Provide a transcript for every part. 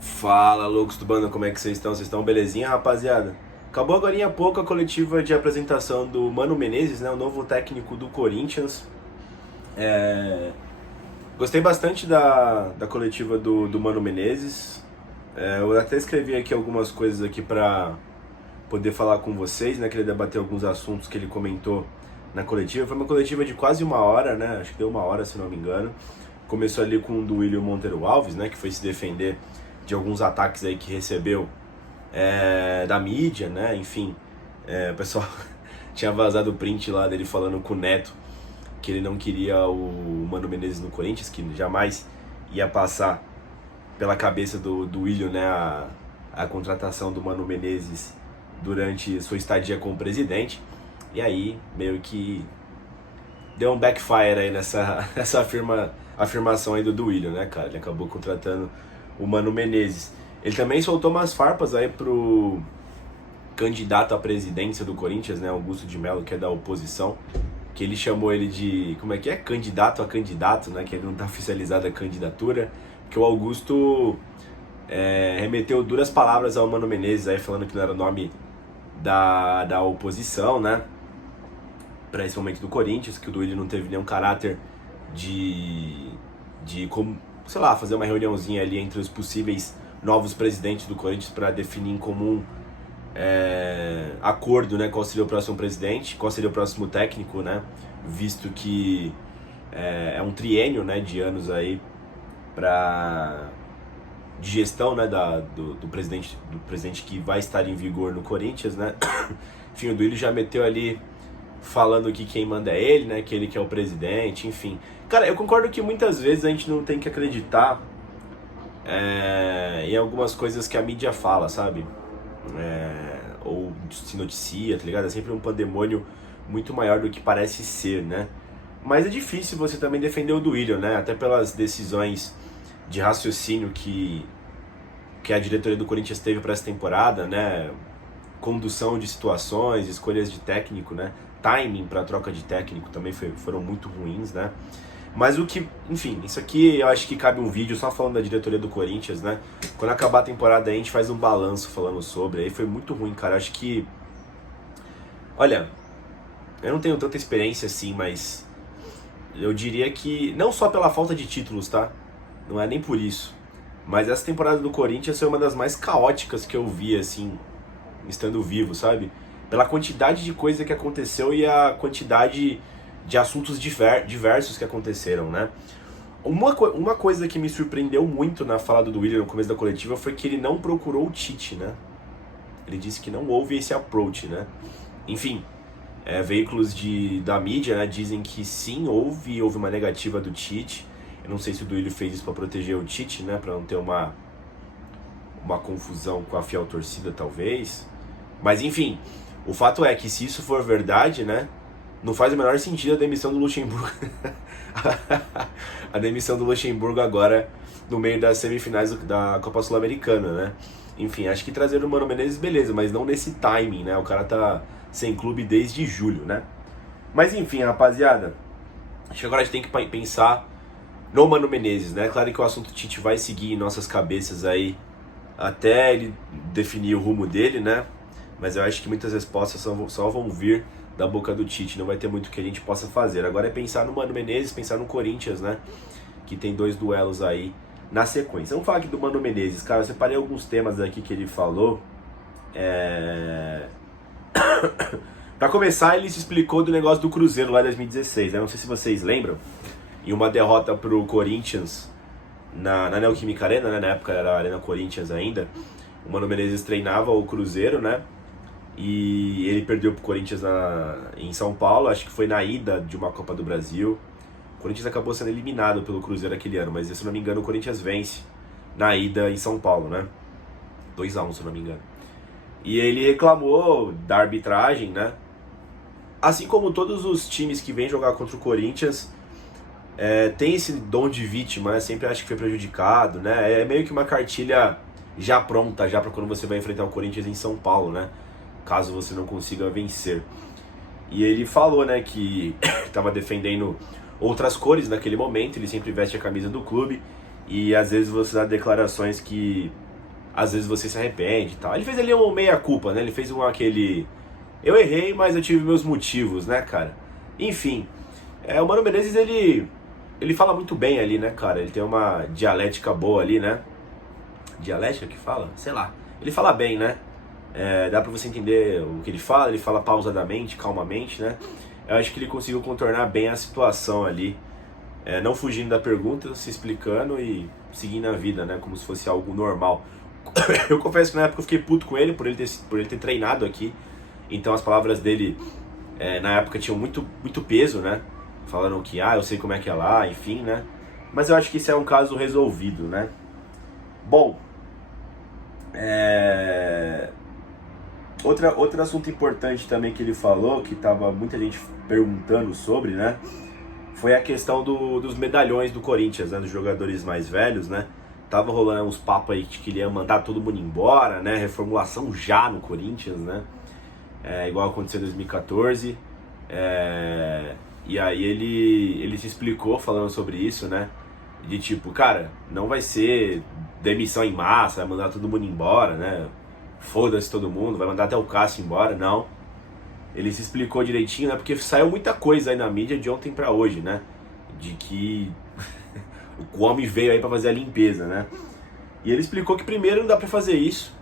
Fala, loucos do bando, como é que vocês estão? Vocês estão belezinha, rapaziada? Acabou agora há pouco a coletiva de apresentação do Mano Menezes, né, o novo técnico do Corinthians. Gostei bastante da coletiva do Mano Menezes. Eu até escrevi aqui algumas coisas aqui pra poder falar com vocês, né? Queria debater alguns assuntos que ele comentou na coletiva. Foi uma coletiva de quase uma hora, né? Acho que deu uma hora, se não me engano. Começou ali com o do William Monteiro Alves, né? Que foi se defender de alguns ataques aí que recebeu da mídia, né? Enfim, o pessoal tinha vazado o print lá dele falando com o Neto que ele não queria o Mano Menezes no Corinthians, que jamais ia passar pela cabeça do William, né? A contratação do Mano Menezes durante sua estadia como presidente. E aí, meio que deu um backfire aí nessa afirmação aí do William, né, cara? Ele acabou contratando o Mano Menezes. Ele também soltou umas farpas aí pro candidato à presidência do Corinthians, né, Augusto de Mello, que é da oposição, que ele chamou ele de, como é que é? Candidato a candidato, né, que ele não tá oficializada a candidatura, que o Augusto remeteu duras palavras ao Mano Menezes, aí falando que não era o nome da oposição, né, para esse momento do Corinthians, que o Duílio não teve nenhum caráter de como, sei lá, fazer uma reuniãozinha ali entre os possíveis novos presidentes do Corinthians para definir em comum acordo, né, qual seria o próximo presidente, qual seria o próximo técnico, né, visto que é um triênio, né, de anos aí de gestão, né, do presidente que vai estar em vigor no Corinthians, né. Enfim, o Duílio já meteu ali falando que quem manda é ele, né, que ele que é o presidente, enfim. Cara, eu concordo que muitas vezes a gente não tem que acreditar em algumas coisas que a mídia fala, sabe? Ou se noticia, tá ligado? É sempre um pandemônio muito maior do que parece ser, né? Mas é difícil você também defender o Duílio, né? Até pelas decisões de raciocínio que a diretoria do Corinthians teve para essa temporada, né? Condução de situações, escolhas de técnico, né? Timing para troca de técnico também foram muito ruins, né? Mas o que, enfim, isso aqui eu acho que cabe um vídeo só falando da diretoria do Corinthians, né? Quando acabar a temporada aí, a gente faz um balanço falando sobre. Aí foi muito ruim, cara. Acho que, olha, eu não tenho tanta experiência assim, mas eu diria que não só pela falta de títulos, tá? Não é nem por isso. Mas essa temporada do Corinthians foi uma das mais caóticas que eu vi, assim, estando vivo, sabe? Pela quantidade de coisa que aconteceu e a quantidade de assuntos diversos que aconteceram, né? Uma coisa que me surpreendeu muito na fala do Willian no começo da coletiva foi que ele não procurou o Tite, né? Ele disse que não houve esse approach, né? Enfim, veículos da mídia, né, dizem que sim, houve uma negativa do Tite. Eu não sei se o Duílio fez isso para proteger o Tite, né? Para não ter uma confusão com a fiel torcida, talvez. Mas enfim, o fato é que se isso for verdade, né, não faz o menor sentido a demissão do Luxemburgo. A demissão do Luxemburgo agora no meio das semifinais da Copa Sul-Americana, né? Enfim, acho que trazer o Mano Menezes, beleza, mas não nesse timing, né? O cara tá sem clube desde julho, né? Mas enfim, rapaziada, acho que agora a gente tem que pensar no Mano Menezes, né? Claro que o assunto Tite vai seguir em nossas cabeças aí até ele definir o rumo dele, né? Mas eu acho que muitas respostas só vão vir da boca do Tite, não vai ter muito que a gente possa fazer. Agora é pensar no Mano Menezes, pensar no Corinthians, né? Que tem 2 duelos aí na sequência. Vamos falar aqui do Mano Menezes, cara. Eu separei alguns temas aqui que ele falou. Pra começar, ele se explicou do negócio do Cruzeiro lá em 2016, né? Não sei se vocês lembram. Em uma derrota pro Corinthians na Neoquímica Arena, né? Na época era a Arena Corinthians ainda. O Mano Menezes treinava o Cruzeiro, né? E ele perdeu pro Corinthians em São Paulo, acho que foi na ida de uma Copa do Brasil. O Corinthians acabou sendo eliminado pelo Cruzeiro aquele ano, mas se eu não me engano o Corinthians vence na ida em São Paulo, né? 2-1, se eu não me engano. E ele reclamou da arbitragem, né? Assim como todos os times que vêm jogar contra o Corinthians, tem esse dom de vítima, né? Sempre acha que foi prejudicado, né? É meio que uma cartilha já pronta, já para quando você vai enfrentar o Corinthians em São Paulo, né? Caso você não consiga vencer. E ele falou, né, que estava defendendo outras cores naquele momento, ele sempre veste a camisa do clube, e às vezes você dá declarações que às vezes você se arrepende e tal. Ele fez ali uma meia-culpa, né? Ele fez aquele... Eu errei, mas eu tive meus motivos, né, cara? Enfim, o Mano Menezes, ele fala muito bem ali, né, cara? Ele tem uma dialética boa ali, né? Dialética que fala? Sei lá. Ele fala bem, né? Dá pra você entender o que ele fala pausadamente, calmamente, né? Eu acho que ele conseguiu contornar bem a situação ali, não fugindo da pergunta, se explicando e seguindo a vida, né? Como se fosse algo normal. Eu confesso que na época eu fiquei puto com ele por ele ter treinado aqui. Então as palavras dele na época tinham muito peso, né? Falando que, eu sei como é que é lá, enfim, né? Mas eu acho que isso é um caso resolvido, né? Bom, outro assunto importante também que ele falou, que tava muita gente perguntando sobre, né? Foi a questão dos medalhões do Corinthians, né? Dos jogadores mais velhos, né? Tava rolando uns papos aí de que ele ia mandar todo mundo embora, né? Reformulação já no Corinthians, né? Igual aconteceu em 2014. E aí ele se explicou falando sobre isso, né? De tipo, cara, não vai ser demissão em massa, vai mandar todo mundo embora, né? Foda-se todo mundo, vai mandar até o Cássio embora, não. Ele se explicou direitinho, né? Porque saiu muita coisa aí na mídia de ontem pra hoje, né? De que o homem veio aí pra fazer a limpeza, né? E ele explicou que primeiro não dá pra fazer isso,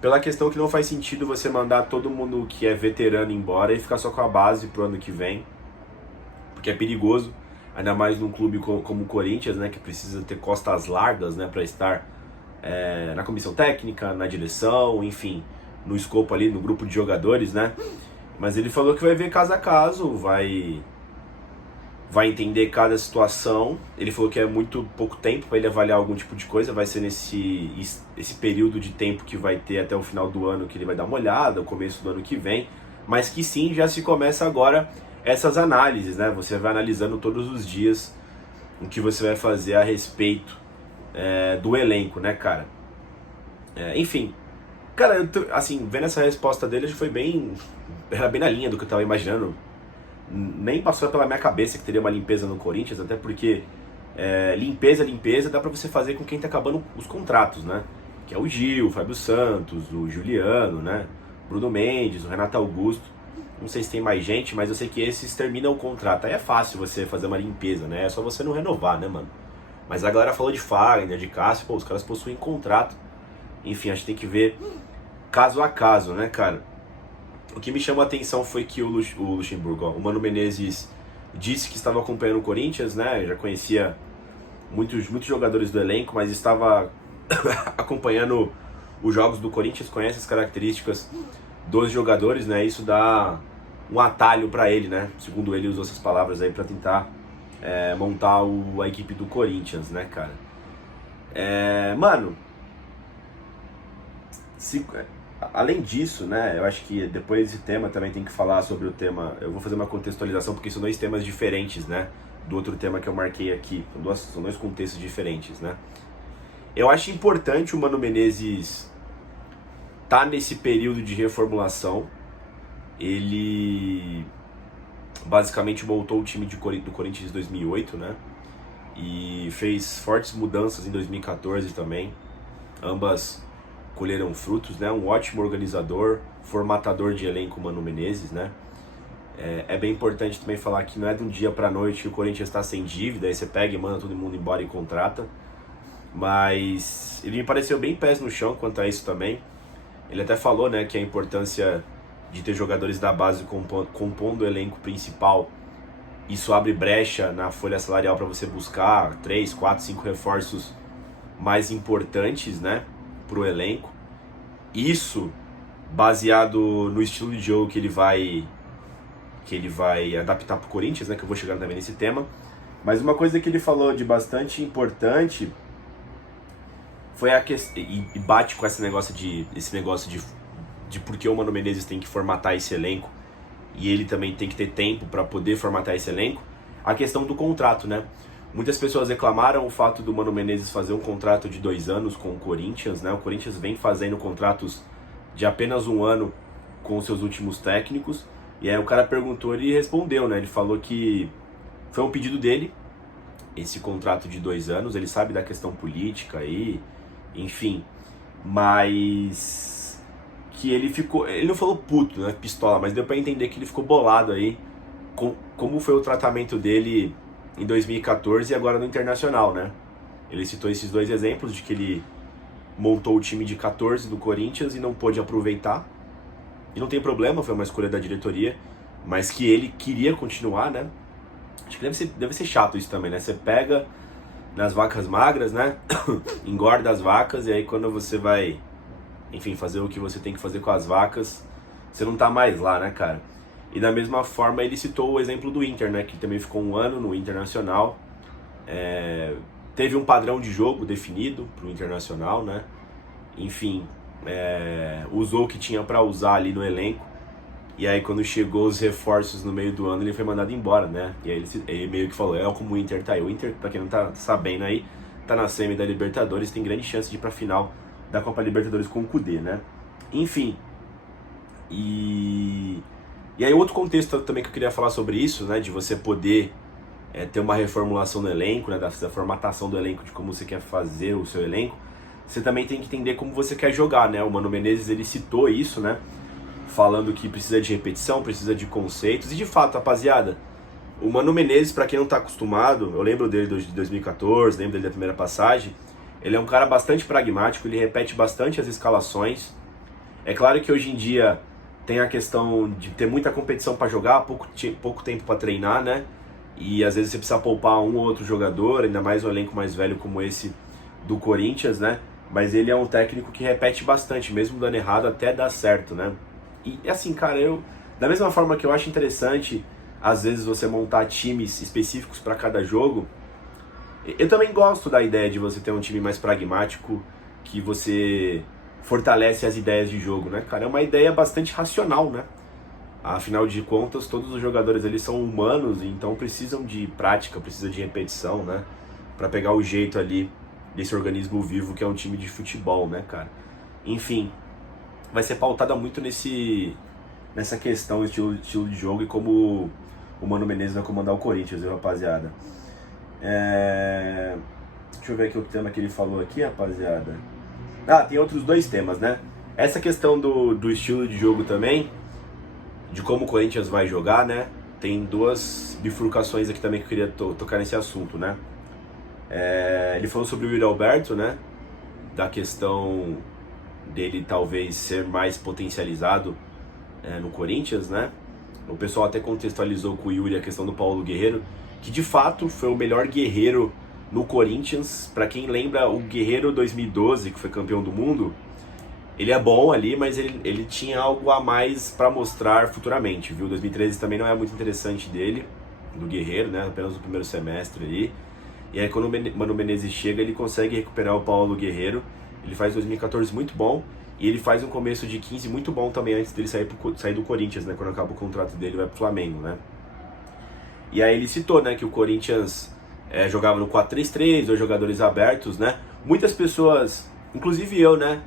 pela questão que não faz sentido você mandar todo mundo que é veterano embora e ficar só com a base pro ano que vem, porque é perigoso, ainda mais num clube como o Corinthians, né? Que precisa ter costas largas, né? Pra estar na comissão técnica, na direção, enfim, no escopo ali, no grupo de jogadores, né? Mas ele falou que vai ver caso a caso, vai entender cada situação. Ele falou que é muito pouco tempo para ele avaliar algum tipo de coisa, vai ser esse período de tempo que vai ter até o final do ano que ele vai dar uma olhada, o começo do ano que vem, mas que sim, já se começa agora essas análises, né? Você vai analisando todos os dias o que você vai fazer a respeito do elenco, né, cara? Enfim, cara, assim, vendo essa resposta dele, foi era bem na linha do que eu tava imaginando. Nem passou pela minha cabeça que teria uma limpeza no Corinthians, até porque limpeza dá pra você fazer com quem tá acabando os contratos, né? Que é o Gil, o Fábio Santos, o Juliano, né? Bruno Mendes, o Renato Augusto. Não sei se tem mais gente, mas eu sei que esses terminam o contrato. Aí é fácil você fazer uma limpeza, né? É só você não renovar, né, mano? Mas a galera falou de Fagner, de Cássio, pô, os caras possuem contrato. Enfim, acho que tem que ver caso a caso, né, cara? O que me chamou a atenção foi que o Luxemburgo, o Mano Menezes, disse que estava acompanhando o Corinthians, né? Já conhecia muitos jogadores do elenco, mas estava acompanhando os jogos do Corinthians, conhece as características dos jogadores, né? Isso dá um atalho para ele, né? Segundo ele, usou essas palavras aí para tentar montar a equipe do Corinthians, né, cara? Mano, além disso, né, eu acho que depois desse tema também tem que falar sobre o tema. Eu vou fazer uma contextualização porque são dois temas diferentes, né, do outro tema que eu marquei aqui. São dois contextos diferentes, né. Eu acho importante o Mano Menezes tá nesse período de reformulação. Ele basicamente montou o time do Corinthians em 2008, né, e fez fortes mudanças em 2014 também. Ambas colheram frutos, né? Um ótimo organizador, formatador de elenco, Mano Menezes, né? É bem importante também falar que não é de um dia pra noite que o Corinthians está sem dívida, aí você pega e manda todo mundo embora e contrata. Mas ele me pareceu bem pés no chão quanto a isso também. Ele até falou, né, que a importância de ter jogadores da base compondo o elenco principal, isso abre brecha na folha salarial para você buscar 3, 4, 5 reforços mais importantes, né, pro elenco. Isso baseado no estilo de jogo que ele vai adaptar pro Corinthians, né, que eu vou chegar também nesse tema. Mas uma coisa que ele falou de bastante importante foi a questão, e bate com esse negócio de por que o Mano Menezes tem que formatar esse elenco e ele também tem que ter tempo para poder formatar esse elenco, a questão do contrato, né? Muitas pessoas reclamaram o fato do Mano Menezes fazer um contrato de 2 anos com o Corinthians, né? O Corinthians vem fazendo contratos de apenas 1 ano com os seus últimos técnicos. E aí o cara perguntou, ele respondeu, né? Ele falou que foi um pedido dele, esse contrato de 2 anos. Ele sabe da questão política aí, enfim. mas que ele não falou puto, né, pistola, mas deu pra entender que ele ficou bolado aí com como foi o tratamento dele em 2014 e agora no Internacional, né? Ele citou esses dois exemplos de que ele montou o time de 14 do Corinthians e não pôde aproveitar. E não tem problema, foi uma escolha da diretoria, mas que ele queria continuar, né? Acho que deve ser chato isso também, né? Você pega nas vacas magras, né? Engorda as vacas e aí quando você vai, enfim, fazer o que você tem que fazer com as vacas, você não tá mais lá, né, cara? E da mesma forma ele citou o exemplo do Inter, né? Que também ficou um ano no Internacional. Teve um padrão de jogo definido pro Internacional, né? Enfim, usou o que tinha para usar ali no elenco. E aí quando chegou os reforços no meio do ano, ele foi mandado embora, né? E aí ele meio que falou, como o Inter tá aí. O Inter, pra quem não tá sabendo aí, tá na semi da Libertadores, tem grande chance de ir pra final da Copa Libertadores com o Kudê, né? Enfim, e aí outro contexto também que eu queria falar sobre isso, né? De você poder ter uma reformulação no elenco, né? Da formatação do elenco, de como você quer fazer o seu elenco. Você também tem que entender como você quer jogar, né? O Mano Menezes, ele citou isso, né? Falando que precisa de repetição, precisa de conceitos. E de fato, rapaziada, o Mano Menezes, pra quem não tá acostumado, eu lembro dele de 2014, lembro dele da primeira passagem, ele é um cara bastante pragmático, ele repete bastante as escalações. É claro que hoje em dia tem a questão de ter muita competição pra jogar, pouco tempo pra treinar, né? E às vezes você precisa poupar um ou outro jogador, ainda mais um elenco mais velho como esse do Corinthians, né? Mas ele é um técnico que repete bastante, mesmo dando errado até dar certo, né? E assim, cara, da mesma forma que eu acho interessante, às vezes, você montar times específicos para cada jogo, eu também gosto da ideia de você ter um time mais pragmático, que você fortalece as ideias de jogo, né, cara? É uma ideia bastante racional, né? Afinal de contas, todos os jogadores ali são humanos, então precisam de prática, precisam de repetição, né? Para pegar o jeito ali desse organismo vivo que é um time de futebol, né, cara? Enfim, vai ser pautada muito nessa questão, estilo de jogo e como o Mano Menezes vai comandar o Corinthians, viu, rapaziada? Deixa eu ver aqui o tema que ele falou aqui, rapaziada. Tem outros dois temas, né? Essa questão do estilo de jogo também, de como o Corinthians vai jogar, né? Tem duas bifurcações aqui também que eu queria tocar nesse assunto, né? Ele falou sobre o Yuri Alberto, né? Da questão dele talvez ser mais potencializado no Corinthians, né? O pessoal até contextualizou com o Yuri a questão do Paulo Guerreiro, que de fato foi o melhor guerreiro no Corinthians. Para quem lembra o Guerreiro 2012, que foi campeão do mundo, ele é bom ali, mas ele tinha algo a mais para mostrar futuramente, viu? 2013 também não é muito interessante dele, do Guerreiro, né? Apenas o primeiro semestre ali. E aí quando o Mano Menezes chega, ele consegue recuperar o Paulo Guerreiro. Ele faz 2014 muito bom, e ele faz um começo de 15 muito bom também antes dele sair do Corinthians, né? Quando acaba o contrato dele, vai pro Flamengo, né? E aí ele citou, né, que o Corinthians jogava no 4-3-3, dois jogadores abertos, né? Muitas pessoas, inclusive eu, né,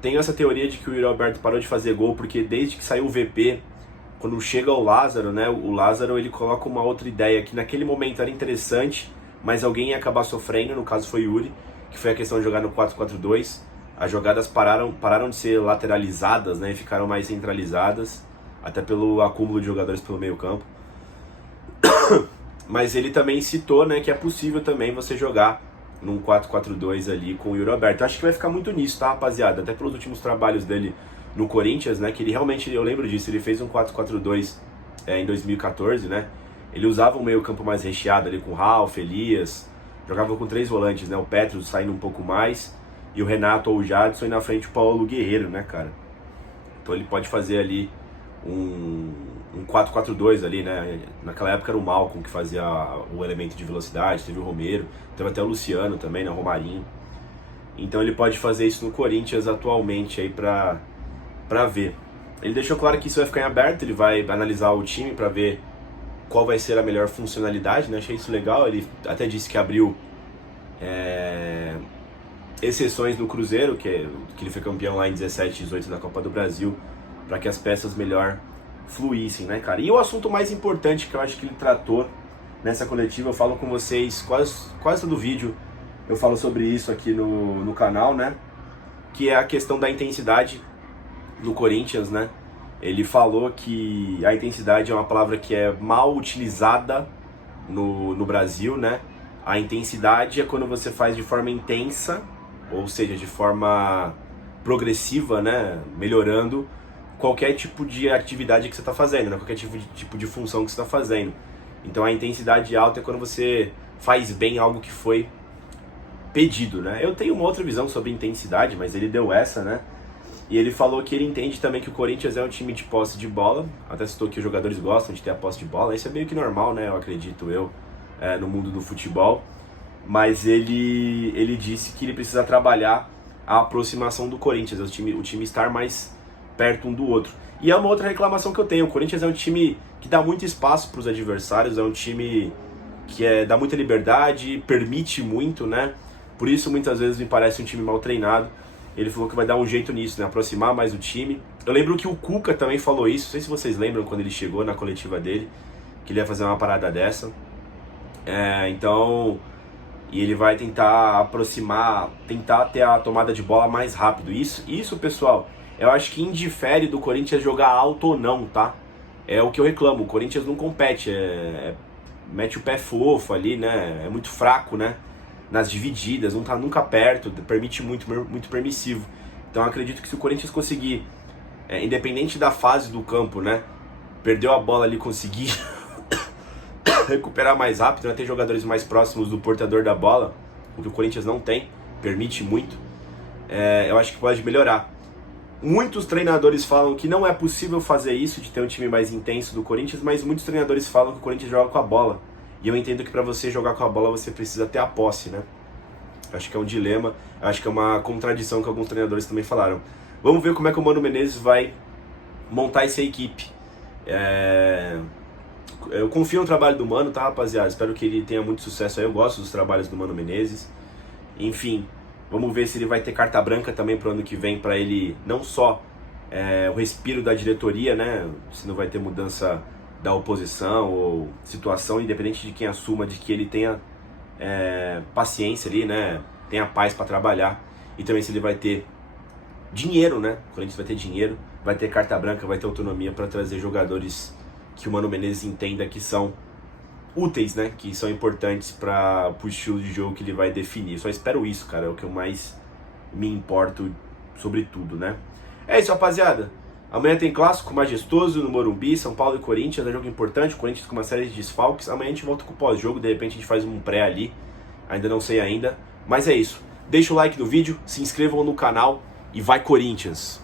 tenho essa teoria de que o Yuri Alberto parou de fazer gol porque desde que saiu o VP, quando chega o Lázaro, né, o Lázaro ele coloca uma outra ideia que naquele momento era interessante, mas alguém ia acabar sofrendo, no caso foi o Yuri, que foi a questão de jogar no 4-4-2. As jogadas pararam de ser lateralizadas, né, e ficaram mais centralizadas, até pelo acúmulo de jogadores pelo meio campo. Mas ele também citou, né, que é possível também você jogar num 4-4-2 ali com o Yuri Alberto. Eu acho que vai ficar muito nisso, tá, rapaziada? Até pelos últimos trabalhos dele no Corinthians, né, que ele realmente, eu lembro disso, ele fez um 4-4-2 em 2014, né? Ele usava um meio campo mais recheado ali com Ralf, Elias, jogava com 3 volantes, né? O Petros saindo um pouco mais e o Renato ou o Jadson, e na frente o Paulo Guerreiro, né, cara? Então ele pode fazer ali um 4-4-2 ali, né? Naquela época era o Malcom que fazia o elemento de velocidade, teve o Romero, teve até o Luciano também, né? O Romarinho. Então ele pode fazer isso no Corinthians atualmente aí pra ver. Ele deixou claro que isso vai ficar em aberto, ele vai analisar o time pra ver qual vai ser a melhor funcionalidade, né? Achei isso legal, ele até disse que abriu exceções no Cruzeiro, que ele foi campeão lá em 17 e 18 na Copa do Brasil, para que as peças melhor fluíssem, né, cara? E o assunto mais importante que eu acho que ele tratou nessa coletiva, eu falo com vocês quase todo vídeo, eu falo sobre isso aqui no canal, né? que é a questão da intensidade no Corinthians, né? Ele falou que a intensidade é uma palavra que é mal utilizada no Brasil, né? A intensidade é quando você faz de forma intensa, ou seja, de forma progressiva, né? Melhorando qualquer tipo de atividade que você está fazendo, né? Qualquer tipo de função que você está fazendo. Então a intensidade alta é quando você faz bem algo que foi pedido, né? Eu tenho uma outra visão sobre intensidade, mas ele deu essa, né? E ele falou que ele entende também que o Corinthians é um time de posse de bola. Até citou que os jogadores gostam de ter a posse de bola. Isso é meio que normal, né? Eu acredito no mundo do futebol. Mas ele disse que ele precisa trabalhar a aproximação do Corinthians, o time estar mais perto um do outro. E é uma outra reclamação que eu tenho. O Corinthians é um time que dá muito espaço para os adversários, é um time que dá muita liberdade, permite muito, né? Por isso, muitas vezes, me parece um time mal treinado. Ele falou que vai dar um jeito nisso, né? Aproximar mais o time. Eu lembro que o Cuca também falou isso. Não sei se vocês lembram quando ele chegou na coletiva dele, que ele ia fazer uma parada dessa. E ele vai tentar aproximar, tentar ter a tomada de bola mais rápido. Isso, pessoal, eu acho que indifere do Corinthians jogar alto ou não, tá? É o que eu reclamo. O Corinthians não compete, mete o pé fofo ali, né? É muito fraco, né? Nas divididas, não tá nunca perto, permite muito permissivo. Então eu acredito que se o Corinthians conseguir, independente da fase do campo, né, perdeu a bola ali, conseguir recuperar mais rápido, né, ter jogadores mais próximos do portador da bola, o que o Corinthians não tem, permite muito, eu acho que pode melhorar. Muitos treinadores falam que não é possível fazer isso, de ter um time mais intenso do Corinthians, mas muitos treinadores falam que o Corinthians joga com a bola. E eu entendo que para você jogar com a bola você precisa ter a posse, né? Acho que é um dilema, acho que é uma contradição que alguns treinadores também falaram. Vamos ver como é que o Mano Menezes vai montar essa equipe. Eu confio no trabalho do Mano, tá, rapaziada? Espero que ele tenha muito sucesso aí. Eu gosto dos trabalhos do Mano Menezes. Enfim, vamos ver se ele vai ter carta branca também pro ano que vem, para ele não só o respiro da diretoria, né? Se não vai ter mudança da oposição ou situação, independente de quem assuma, de que ele tenha paciência ali, né? Tenha paz para trabalhar. E também se ele vai ter dinheiro, né? O Corinthians vai ter dinheiro, vai ter carta branca, vai ter autonomia para trazer jogadores que o Mano Menezes entenda que são úteis, né? Que são importantes para o estilo de jogo que ele vai definir. Eu só espero isso, cara. É o que eu mais me importo sobre tudo, né? É isso, rapaziada. Amanhã tem clássico majestoso no Morumbi, São Paulo e Corinthians, é um jogo importante, o Corinthians com uma série de desfalques. Amanhã a gente volta com o pós-jogo, de repente a gente faz um pré ali, ainda não sei ainda. Mas é isso, deixa o like no vídeo, se inscrevam no canal e vai Corinthians!